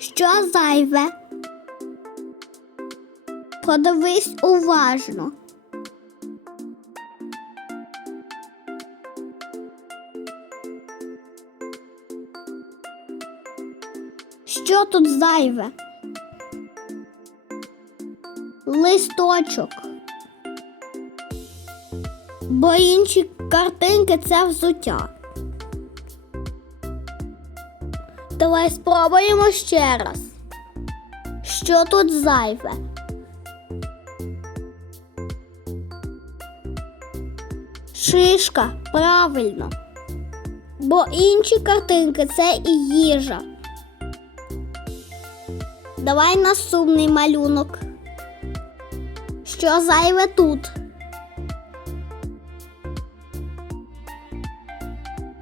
Що зайве? Подивись уважно. Що тут зайве? Листочок. Бо інші картинки це взуття. Давай спробуємо ще раз. Що тут зайве? Шишка, правильно. Бо інші картинки це і їжа. Давай наступний малюнок. Що зайве тут?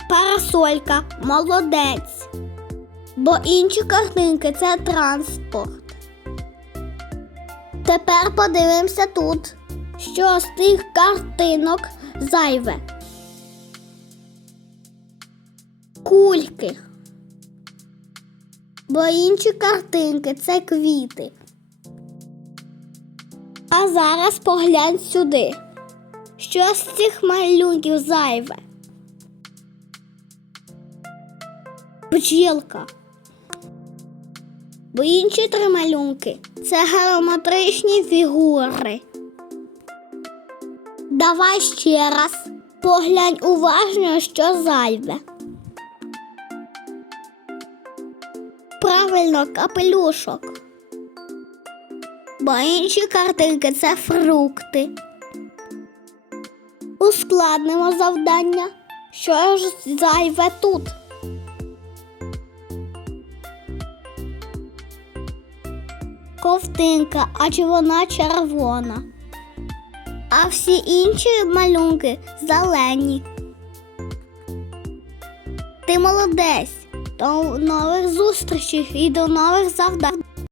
Парасолька, молодець. Бо інші картинки це транспорт. Тепер подивимося тут, що з тих картинок зайве. Кульки. Бо інші картинки це квіти. А зараз поглянь сюди. Що з цих малюнків зайве? Бджілка. Бо інші три малюнки це геометричні фігури. Давай ще раз поглянь уважно, що зайве. Правильно, капелюшок. Бо інші картинки це фрукти. Ускладнимо завдання. Що ж зайве тут? Ковтинка, адже вона червона. А всі інші малюнки зелені. Ти молодець. До нових зустрічей і до нових завдань.